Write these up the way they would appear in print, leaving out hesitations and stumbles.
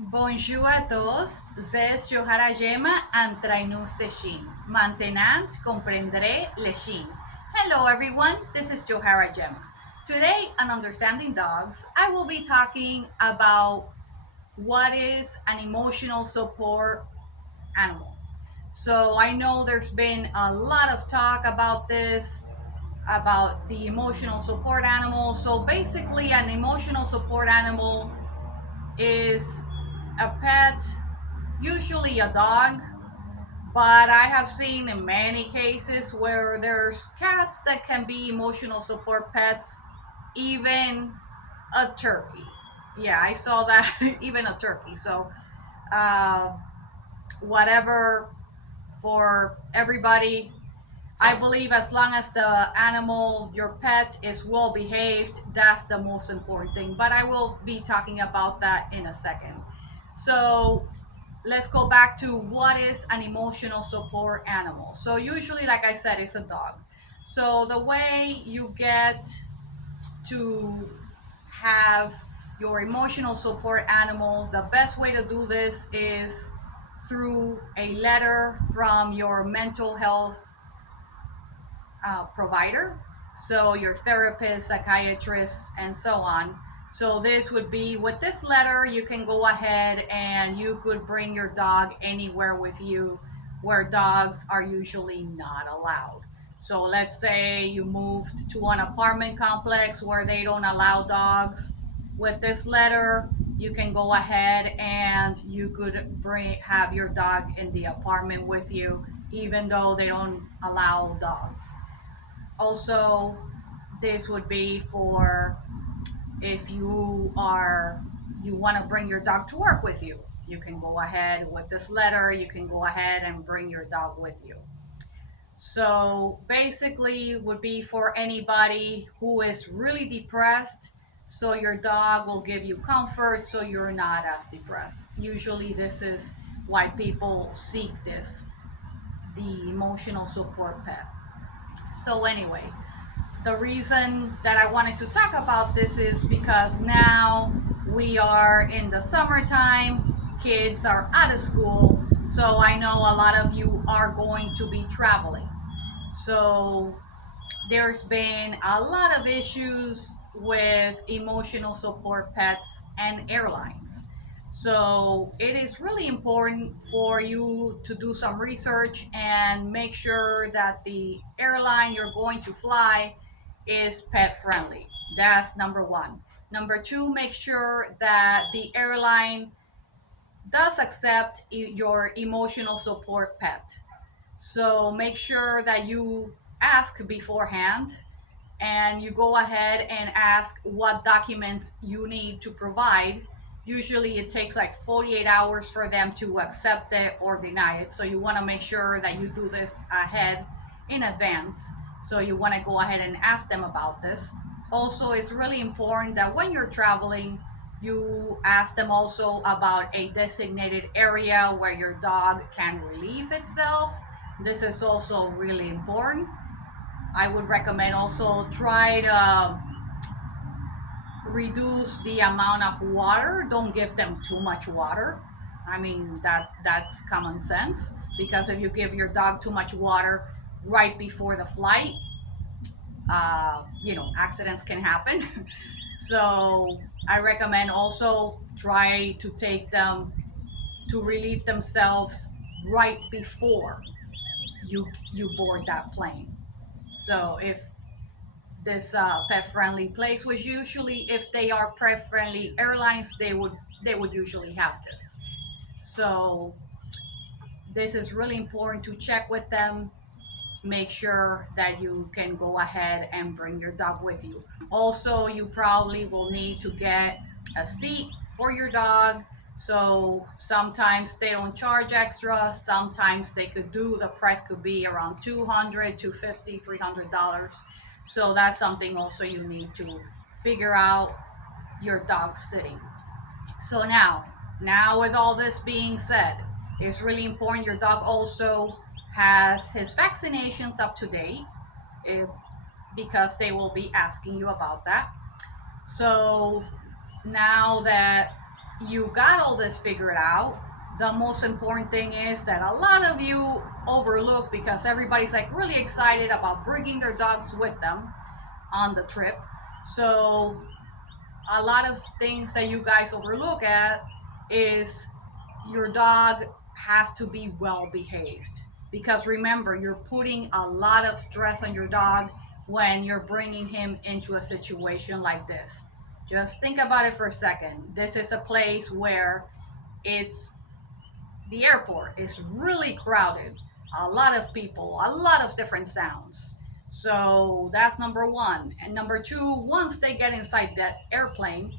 Bonjour à tous, c'est Johara Gemma, Entraineuse de chien. Maintenant, comprendre le chien. Hello everyone, this is Johara Gemma. Today on Understanding Dogs, I will be talking about what is an emotional support animal. So I know there's been a lot of talk about this, about the emotional support animal. So basically, an emotional support animal is a pet, usually a dog, but I have seen in many cases where there's cats that can be emotional support pets, even a turkey. Yeah, I saw that, even a turkey. So, uh, whatever for everybody. I believe as long as the animal, your pet, is well behaved, that's the most important thing. But I will be talking about that in a second. So let's go back to what is an emotional support animal. So usually, like I said, it's a dog. So the way you get to have your emotional support animal, the best way to do this is through a letter from your mental health provider, so your therapist, psychiatrist, and so on. So this would be, with this letter, you can go ahead and you could bring your dog anywhere with you where dogs are usually not allowed. So let's say you moved to an apartment complex where they don't allow dogs. With this letter, you can go ahead and you could have your dog in the apartment with you, even though they don't allow dogs. Also, this would be for if you want to bring your dog to work with you. You can go ahead with this letter, you can go ahead and bring your dog with you. So basically would be for anybody who is really depressed, so your dog will give you comfort so you're not as depressed. Usually this is why people seek this, the emotional support pet. So anyway, the reason that I wanted to talk about this is because now we are in the summertime, kids are out of school, so I know a lot of you are going to be traveling. So there's been a lot of issues with emotional support pets and airlines. So it is really important for you to do some research and make sure that the airline you're going to fly is pet friendly. That's number one. Number two, make sure that the airline does accept your emotional support pet. So make sure that you ask beforehand and you go ahead and ask what documents you need to provide. Usually it takes like 48 hours for them to accept it or deny it. So you want to make sure that you do this ahead in advance. So you want to go ahead and ask them about this. Also, it's really important that when you're traveling, you ask them also about a designated area where your dog can relieve itself. This is also really important. I would recommend also try to reduce the amount of water. Don't give them too much water. I mean that's common sense, because if you give your dog too much water right before the flight, accidents can happen. So I recommend also try to take them to relieve themselves right before you board that plane. So if this pet friendly place, which usually if they are pet friendly airlines, they would usually have this. So this is really important to check with them. Make sure that you can go ahead and bring your dog with you. Also, you probably will need to get a seat for your dog. So sometimes they don't charge extra, sometimes they could do, the price could be around 200, 250, $300. So that's something also you need to figure out your dog's sitting. So now with all this being said, it's really important your dog also has his vaccinations up to date, if, because they will be asking you about that. So now that you got all this figured out, the most important thing is that a lot of you overlook, because everybody's like really excited about bringing their dogs with them on the trip. So a lot of things that you guys overlook at is your dog has to be well behaved, because remember, you're putting a lot of stress on your dog when you're bringing him into a situation like this. Just think about it for a second. This is a place where it's the airport is really crowded, a lot of people, a lot of different sounds. So that's number one. And number two, once they get inside that airplane,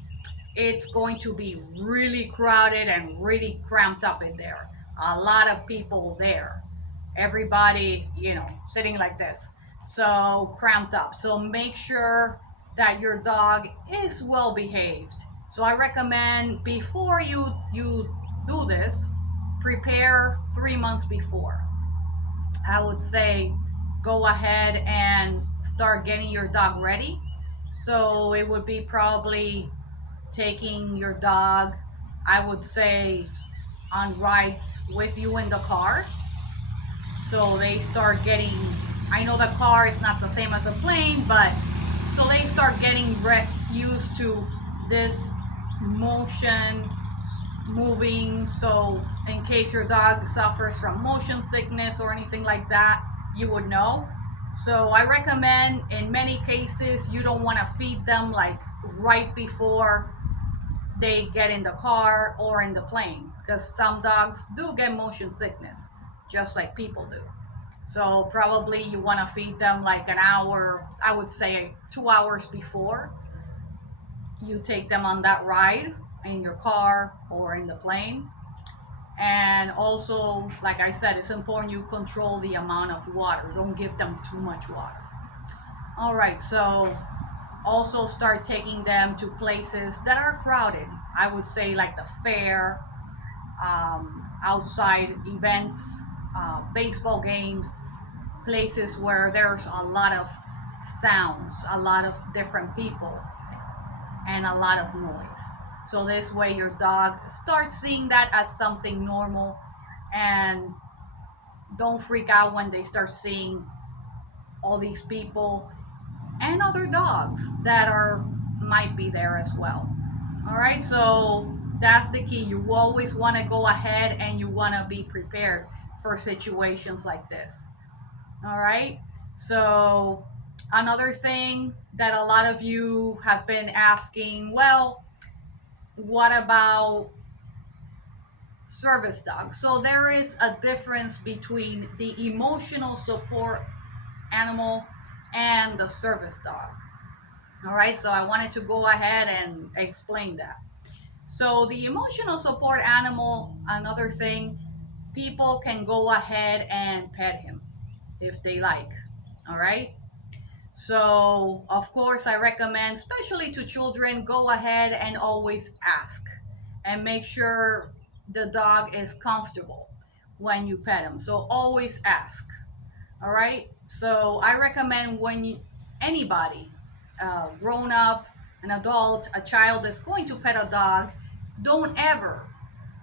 it's going to be really crowded and really cramped up in there. A lot of people there. Everybody, sitting like this. So cramped up. So make sure that your dog is well behaved. So I recommend before you do this, prepare 3 months before. I would say go ahead and start getting your dog ready. So it would be probably taking your dog, I would say, on rides with you in the car. So they start getting, I know the car is not the same as a plane, but so they start getting used to this motion moving. So in case your dog suffers from motion sickness or anything like that, you would know. So I recommend, in many cases, you don't want to feed them like right before they get in the car or in the plane, because some dogs do get motion sickness just like people do. So probably you want to feed them like an hour, I would say 2 hours before you take them on that ride in your car or in the plane. And also, like I said, it's important you control the amount of water. Don't give them too much water. All right, so also start taking them to places that are crowded. I would say like the fair, outside events, baseball games, places where there's a lot of sounds, a lot of different people, and a lot of noise. So this way your dog starts seeing that as something normal, and don't freak out when they start seeing all these people and other dogs that might be there as well. All right, so that's the key. You always want to go ahead and you want to be prepared for situations like this. All right, so another thing that a lot of you have been asking, well, what about service dogs? So there is a difference between the emotional support animal and the service dog. All right, so I wanted to go ahead and explain that. So the emotional support animal, another thing, people can go ahead and pet him if they like. All right, so of course I recommend, especially to children, go ahead and always ask and make sure the dog is comfortable when you pet him. So always ask. All right, so I recommend anybody, grown up, an adult, a child is going to pet a dog, don't ever,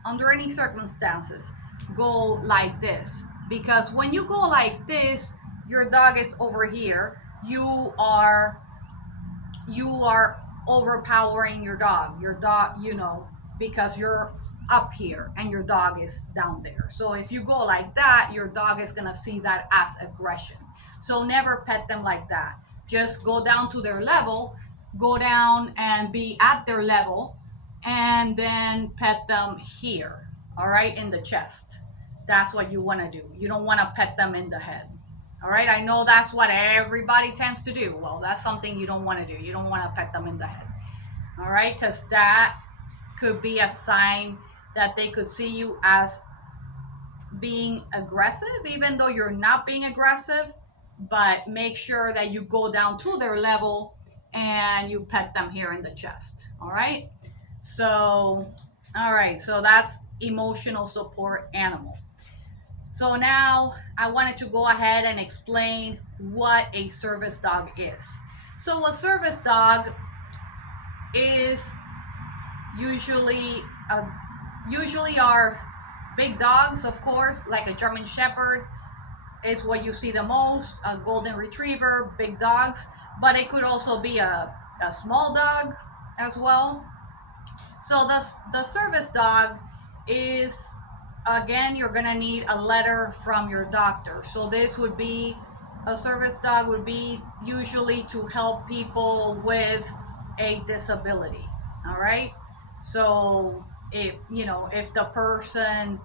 under any circumstances, go like this. Because when you go like this, your dog is over here. You are overpowering your dog. Your dog, because you're up here and your dog is down there. So if you go like that, your dog is going to see that as aggression. So never pet them like that. Just go down to their level, go down and be at their level, and then pet them here, all right, in the chest. That's what you want to do. You don't want to pet them in the head. All right, I know that's what everybody tends to do. Well, that's something you don't want to do. You don't want to pet them in the head. All right, because that could be a sign that they could see you as being aggressive, even though you're not being aggressive. But make sure that you go down to their level and you pet them here in the chest. All right, so that's emotional support animal. So now I wanted to go ahead and explain what a service dog is. So a service dog is usually usually are big dogs, of course, like a German Shepherd is what you see the most, a golden retriever, big dogs, but it could also be a small dog as well. So the service dog is, again, you're gonna need a letter from your doctor. So this would be, a service dog would be usually to help people with a disability. All right. So if if the person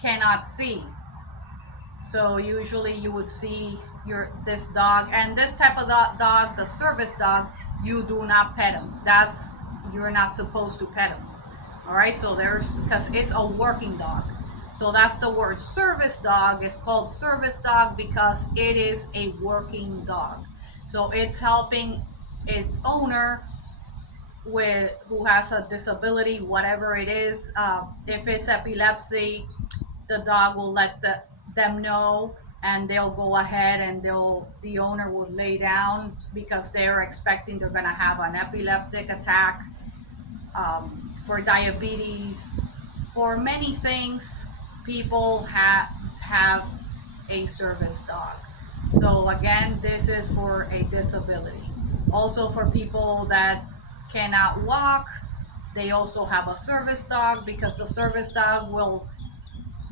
cannot see, so usually you would see this dog, and this type of dog, the service dog, you do not pet him. You're not supposed to pet him. All right, so because it's a working dog. So that's the word. Service dog is called service dog because it is a working dog. So it's helping its owner who has a disability, whatever it is. If it's epilepsy, the dog will let them know, and they'll go ahead and the owner will lay down because they're expecting they're gonna have an epileptic attack. For diabetes, for many things, people have a service dog. So again, this is for a disability. Also for people that cannot walk, they also have a service dog because the service dog will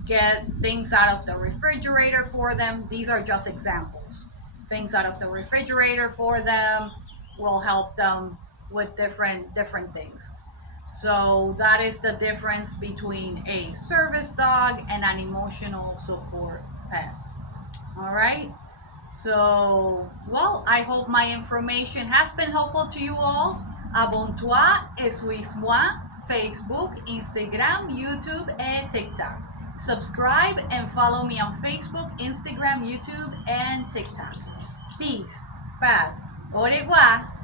get things out of the refrigerator for them. These are just examples. Things out of the refrigerator for them will help them with different things. So that is the difference between a service dog and an emotional support pet. All right. So, well, I hope my information has been helpful to you all. Abonne-toi et suis-moi, Facebook, Instagram, YouTube, and TikTok. Subscribe and follow me on Facebook, Instagram, YouTube, and TikTok. Peace, paz, au revoir.